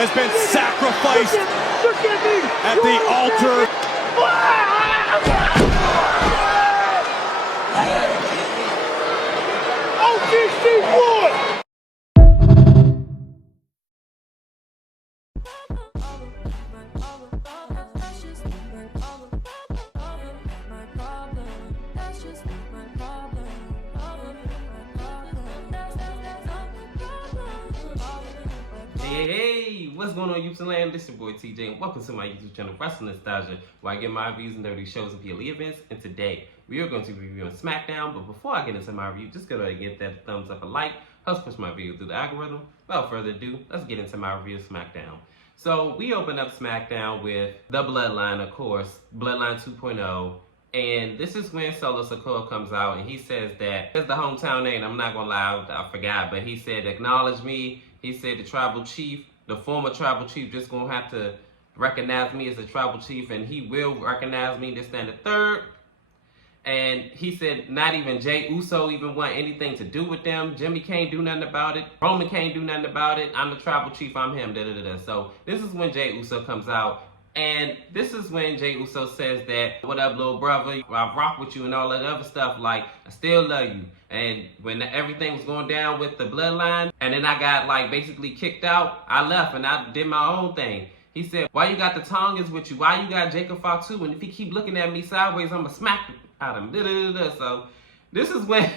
has been sacrificed at the altar. Hey, what's going on, YouTube land? This is your boy TJ, and welcome to my YouTube channel, Wrestling Nostalgia, where I get my reviews and dirty shows and PLE events. And today, we are going to be reviewing SmackDown. But before I get into my review, just go ahead and get that thumbs up and like. Helps push my video through the algorithm. Without further ado, let's get into my review of SmackDown. So, we open up SmackDown with the Bloodline, of course, Bloodline 2.0. And this is when Solo Sikoa comes out and he says that, it's the hometown name, I'm not gonna lie, I forgot, but he said, acknowledge me. He said the tribal chief, the former tribal chief, just gonna have to recognize me as a tribal chief, and he will recognize me, this, that, and the third. And he said not even Jey Uso even want anything to do with them. Jimmy can't do nothing about it. Roman can't do nothing about it. I'm the tribal chief, I'm him, da-da-da-da. So this is when Jey Uso comes out. And this is when Jey Uso says that, what up, little brother? I rock with you and all that other stuff. Like, I still love you. And when everything was going down with the Bloodline, and then I got, like, basically kicked out, I left and I did my own thing. He said, why you got the Tongans with you? Why you got Jacob Fox too? And if he keep looking at me sideways, I'm going to smack out of him. Da-da-da-da. So, this is when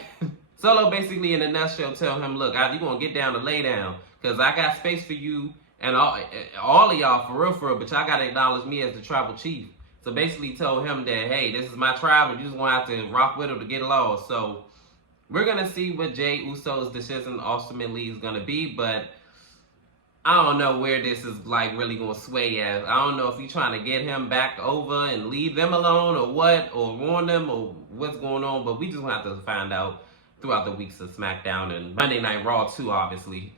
Solo basically, in a nutshell, tell him, look, you going to get down to lay down. Because I got space for you. And all of y'all, for real, but y'all gotta acknowledge me as the tribal chief. So basically told him that, hey, this is my tribe, and you just gonna have to rock with him to get lost. So we're gonna see what Jey Uso's decision ultimately is gonna be, but I don't know where this is like really gonna sway as. I don't know if you're trying to get him back over and leave them alone or what, or warn them or what's going on, but we just gonna have to find out throughout the weeks of SmackDown and Monday Night Raw too, obviously.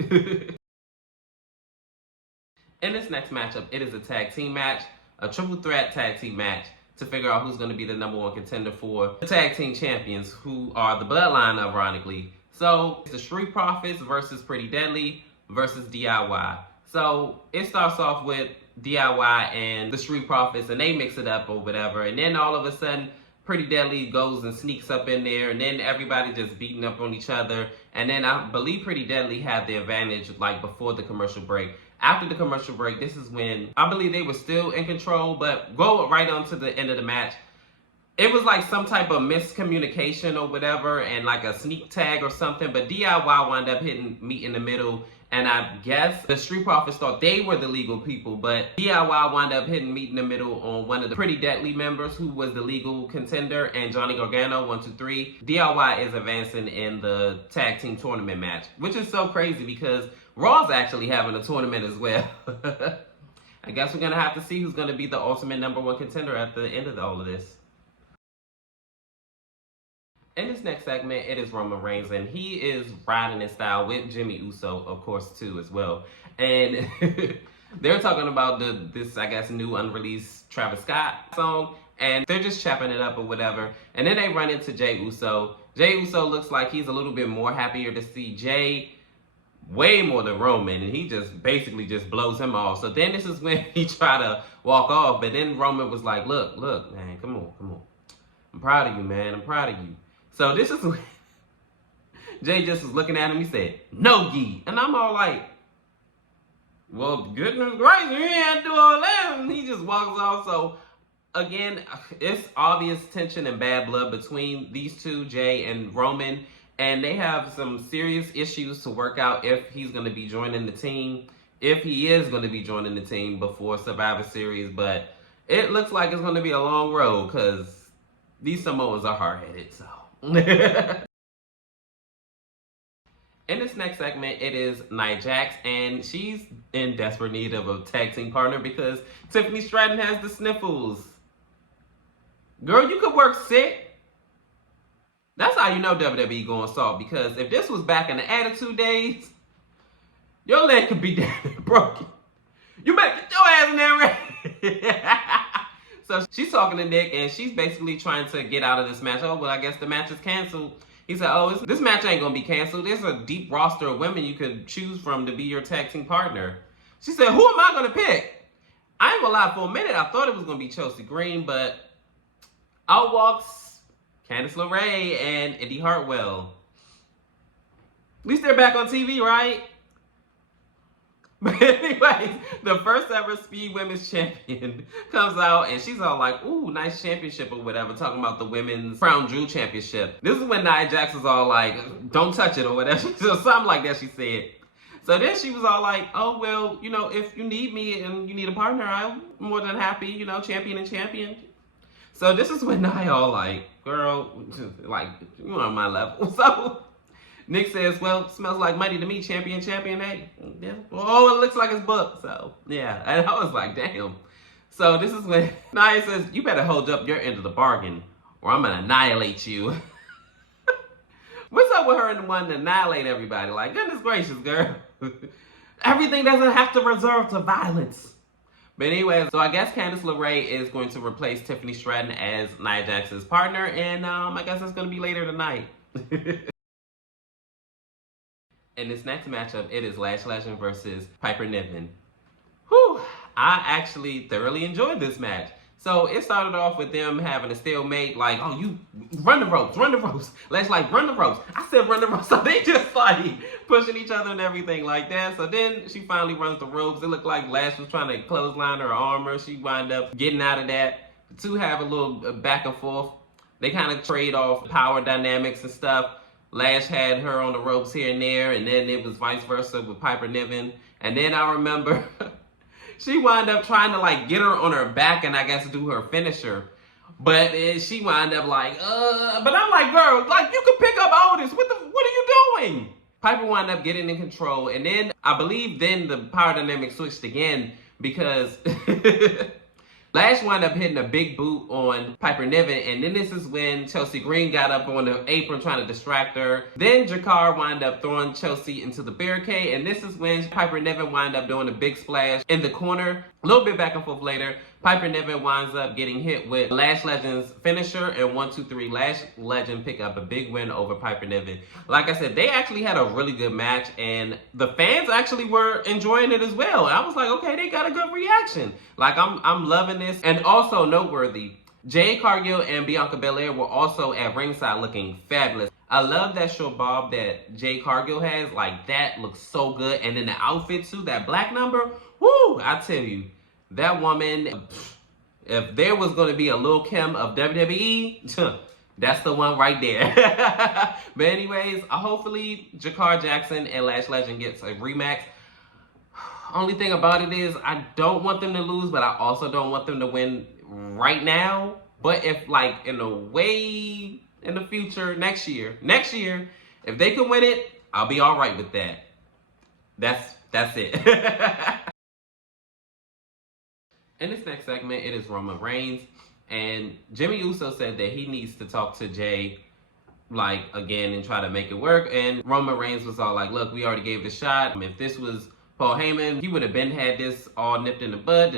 In this next matchup, it is a tag team match, a triple threat tag team match to figure out who's going to be the #1 contender for the tag team champions, who are the Bloodline, ironically. So, it's the Street Profits versus Pretty Deadly versus DIY. So, it starts off with DIY and the Street Profits, and they mix it up or whatever, and then all of a sudden, Pretty Deadly goes and sneaks up in there, and then everybody just beating up on each other, and then I believe Pretty Deadly had the advantage like before the commercial break. After the commercial break, this is when I believe they were still in control, but go right on to the end of the match. It was like some type of miscommunication or whatever, and like a sneak tag or something, but DIY wound up hitting me in the middle, and I guess the Street Profits thought they were the legal people, but DIY wound up hitting me in the middle on one of the Pretty Deadly members, who was the legal contender, and Johnny Gargano, 1, 2, 3. DIY is advancing in the tag team tournament match, which is so crazy because Raw's actually having a tournament as well. I guess we're going to have to see who's going to be the ultimate #1 contender at the end of all of this. In this next segment, it is Roman Reigns, and he is riding in style with Jimmy Uso, of course, too, as well. And they're talking about this, I guess, new unreleased Travis Scott song, and they're just chopping it up or whatever. And then they run into Jey Uso. Jey Uso looks like he's a little bit more happier to see Jey, way more than Roman, and he just basically just blows him off. So then this is when he tried to walk off, but then Roman was like, look, man, come on. I'm proud of you, man. I'm proud of you. So this is when Jey just was looking at him. He said, no gi. And I'm all like, well, goodness gracious, you ain't do all that. And he just walks off. So again, it's obvious tension and bad blood between these two, Jey and Roman. And they have some serious issues to work out if he's going to be joining the team. If he is going to be joining the team before Survivor Series. But it looks like it's going to be a long road because these Samoans are hard-headed. So. In this next segment, it is Nia Jax, and she's in desperate need of a tag team partner because Tiffany Stratton has the sniffles. Girl, you could work sick. That's how you know WWE going soft, because if this was back in the Attitude days, your leg could be broken. You better get your ass in there, right? So she's talking to Nick, and she's basically trying to get out of this match. Oh, well, I guess the match is canceled. He said, oh, this match ain't going to be canceled. There's a deep roster of women you could choose from to be your tag team partner. She said, who am I going to pick? I ain't going to lie, for a minute, I thought it was going to be Chelsea Green, but out walks Candice LeRae and Indy Hartwell. At least they're back on TV, right? But anyways, the first ever Speed Women's Champion comes out and she's all like, ooh, nice championship or whatever, talking about the Women's Crown Jewel Championship. This is when Nia Jax was all like, don't touch it or whatever. So something like that she said. So then she was all like, oh, well, you know, if you need me and you need a partner, I'm more than happy, you know, champion and champion. So this is when Nia all like, girl, like, you on my level. So Nick says, well, smells like money to me, champion, hey. Yeah. Oh, it looks like it's booked. So, yeah. And I was like, damn. So this is when Nia says, you better hold up your end of the bargain or I'm going to annihilate you. What's up with her and wanting to annihilate everybody? Like, goodness gracious, girl. Everything doesn't have to resort to violence. But anyway, so I guess Candice LeRae is going to replace Tiffany Stratton as Nia Jax's partner. And I guess that's going to be later tonight. In this next matchup, it is Lash Legend versus Piper Niven. Whew, I actually thoroughly enjoyed this match. So it started off with them having a stalemate, like, oh, you run the ropes. Lash like, run the ropes. I said run the ropes. So they just like pushing each other and everything like that. So then she finally runs the ropes. It looked like Lash was trying to clothesline her armor. She wound up getting out of that. The two have a little back and forth. They kind of trade off power dynamics and stuff. Lash had her on the ropes here and there, and then it was vice versa with Piper Niven. And then I remember she wound up trying to like get her on her back and I guess do her finisher. But she wound up like, but I'm like, girl, like you could pick up Otis. What are you doing? Piper wound up getting in control. And then I believe then the power dynamic switched again because Lash wound up hitting a big boot on Piper Niven, and then this is when Chelsea Green got up on the apron trying to distract her. Then Jakar wound up throwing Chelsea into the barricade, and this is when Piper Niven wound up doing a big splash in the corner. A little bit back and forth later, Piper Niven winds up getting hit with Lash Legend's finisher, and 1, 2, 3, Lash Legend pick up a big win over Piper Niven. Like I said, they actually had a really good match, and the fans actually were enjoying it as well. I was like, okay, they got a good reaction. Like, I'm loving this. And also noteworthy, Jade Cargill and Bianca Belair were also at ringside looking fabulous. I love that short bob that Jade Cargill has. Like, that looks so good. And then the outfit too, that black number, whoo, I tell you, that woman, if there was going to be a Lil' Kim of WWE, that's the one right there. But anyways, hopefully Jakar Jackson and Lash Legend gets a rematch. Only thing about it is I don't want them to lose, but I also don't want them to win right now. But if like in a way in the future, next year, if they can win it, I'll be all right with that. That's it. In this next segment, it is Roman Reigns, and Jimmy Uso said that he needs to talk to Jey, like, again, and try to make it work, and Roman Reigns was all like, look, we already gave it a shot. If this was Paul Heyman, he would have been had this all nipped in the bud,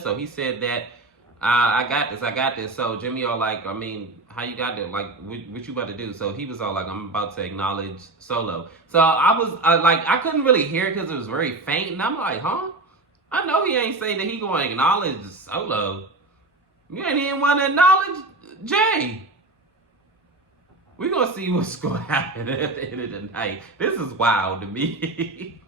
so he said that, I got this, so Jimmy all like, I mean, how you got it? Like, what you about to do? So he was all like, I'm about to acknowledge Solo. So I couldn't really hear it because it was very faint, and I'm like, huh? I know he ain't saying that he gonna acknowledge Solo. You ain't even want to acknowledge Jey. We're gonna see what's gonna happen at the end of the night. This is wild to me.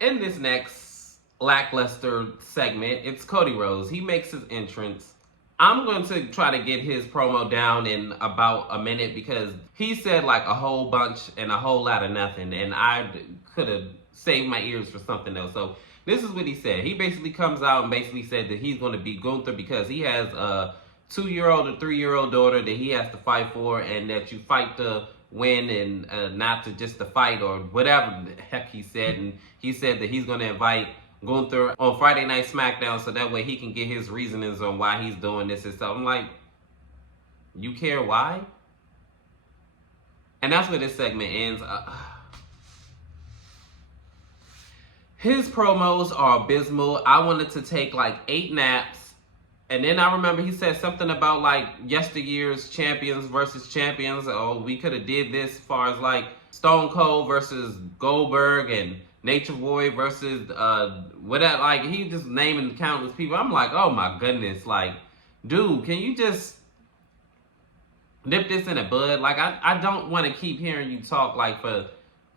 In this next lackluster segment, it's Cody Rhodes. He makes his entrance. I'm going to try to get his promo down in about a minute because he said like a whole bunch and a whole lot of nothing, and I could have saved my ears for something else. So this is what he said. He basically comes out and basically said that he's going to be Gunther because he has a 2-year-old or 3-year-old daughter that he has to fight for, and that you fight to win and not to just to fight or whatever the heck he said. And he said that he's going to invite Gunther on Friday Night SmackDown so that way he can get his reasonings on why he's doing this and stuff. I'm like, you care why? And that's where this segment ends. His promos are abysmal. I wanted to take like 8 naps. And then I remember he said something about like yesteryear's champions versus champions. Oh, we could have did this as far as like Stone Cold versus Goldberg and Nature Boy versus whatever. Like, he just naming countless people. I'm like, oh my goodness, like, dude, can you just nip this in the bud? Like, I don't want to keep hearing you talk like for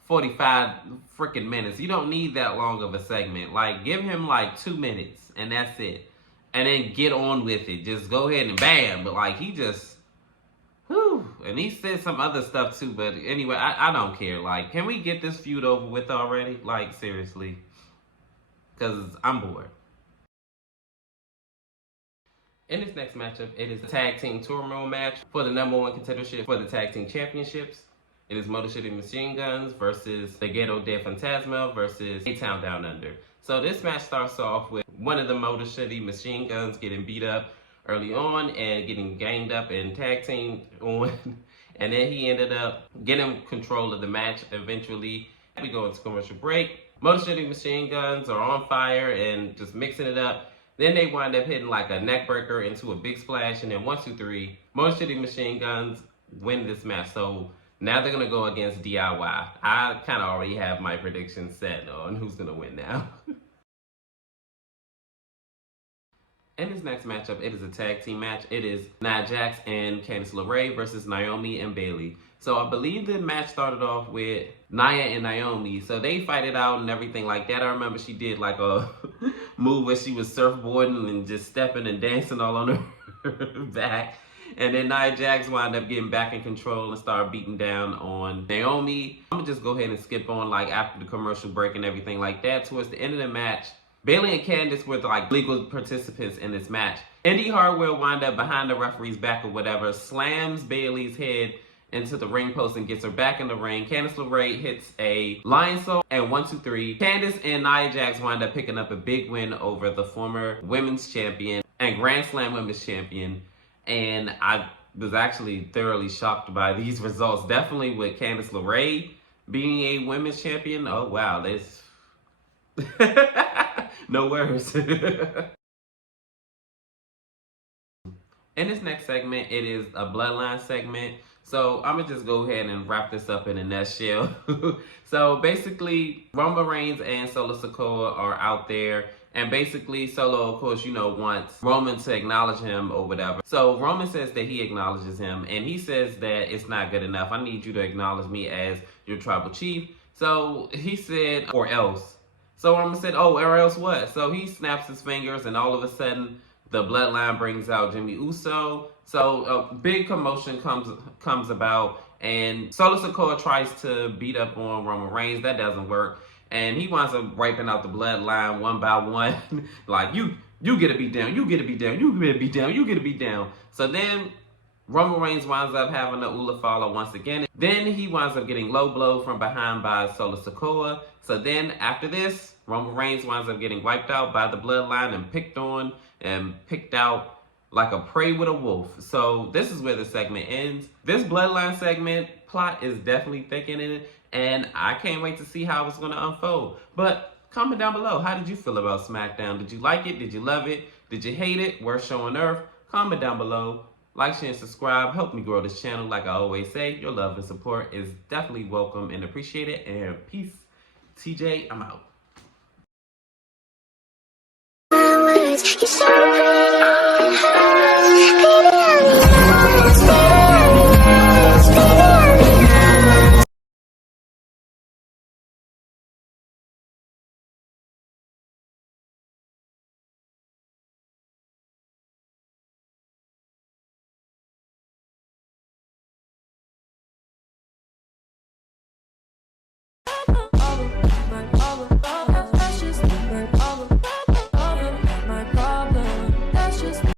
45 freaking minutes. You don't need that long of a segment. Like, give him like 2 minutes and that's it. And then get on with it. Just go ahead and bam. But like, he just, whew. And he said some other stuff too. But anyway, I don't care. Like, can we get this feud over with already? Like, seriously. Because I'm bored. In this next matchup, it is a tag team turmoil match for the #1 contendership for the tag team championships. It is Motor City Machine Guns versus the Ghetto de Fantasma versus A-Town Down Under. So this match starts off with one of the Motor City Machine Guns getting beat up early on and getting ganged up and tag teamed on. And then he ended up getting control of the match eventually. We go into commercial break. Motor City Machine Guns are on fire and just mixing it up. Then they wind up hitting like a neck breaker into a big splash, and then 1, 2, 3, Motor City Machine Guns win this match. So now they're gonna go against DIY. I kind of already have my prediction set on who's gonna win now. In this next matchup, it is a tag team match. It is Nia Jax and Candice LeRae versus Naomi and Bayley. So I believe the match started off with Nia and Naomi. So they fight it out and everything like that. I remember she did like a move where she was surfboarding and just stepping and dancing all on her back. And then Nia Jax wound up getting back in control and started beating down on Naomi. I'm gonna just go ahead and skip on like after the commercial break and everything like that. Towards the end of the match, Bayley and Candice were like legal participants in this match. Indy Hartwell wound up behind the referee's back or whatever, slams Bayley's head into the ring post and gets her back in the ring. Candice LeRae hits a Lionsault and 1, 2, 3. Candice and Nia Jax wind up picking up a big win over the former women's champion and Grand Slam women's champion. And I was actually thoroughly shocked by these results. Definitely with Candice LeRae being a women's champion. Oh wow, this no words. In this next segment, it is a Bloodline segment. So I'm going to just go ahead and wrap this up in a nutshell. So basically, Roman Reigns and Solo Sikoa are out there. And basically, Solo, of course, you know, wants Roman to acknowledge him or whatever. So Roman says that he acknowledges him. And he says that it's not good enough. I need you to acknowledge me as your tribal chief. So he said, or else. So Roman said, oh, or else what? So he snaps his fingers and all of a sudden, the Bloodline brings out Jimmy Uso. So a big commotion comes about, and Solo Sikoa tries to beat up on Roman Reigns. That doesn't work, and he winds up wiping out the Bloodline one by one. Like, you get to beat down, you get to beat down, you get to beat down, you get to beat down. So then Roman Reigns winds up having a Ula follow once again. Then he winds up getting low blow from behind by Solo Sikoa. So then after this, Roman Reigns winds up getting wiped out by the Bloodline and picked on and picked out like a prey with a wolf. So this is where the segment ends. This Bloodline segment plot is definitely thickening, and I can't wait to see how it's going to unfold. But comment down below, how did you feel about SmackDown? Did you like it? Did you love it? Did you hate it? Worst show on earth? Comment down below. Like, share, and subscribe. Help me grow this channel. Like I always say, your love and support is definitely welcome and appreciated. And peace. TJ, I'm out. You're so pretty.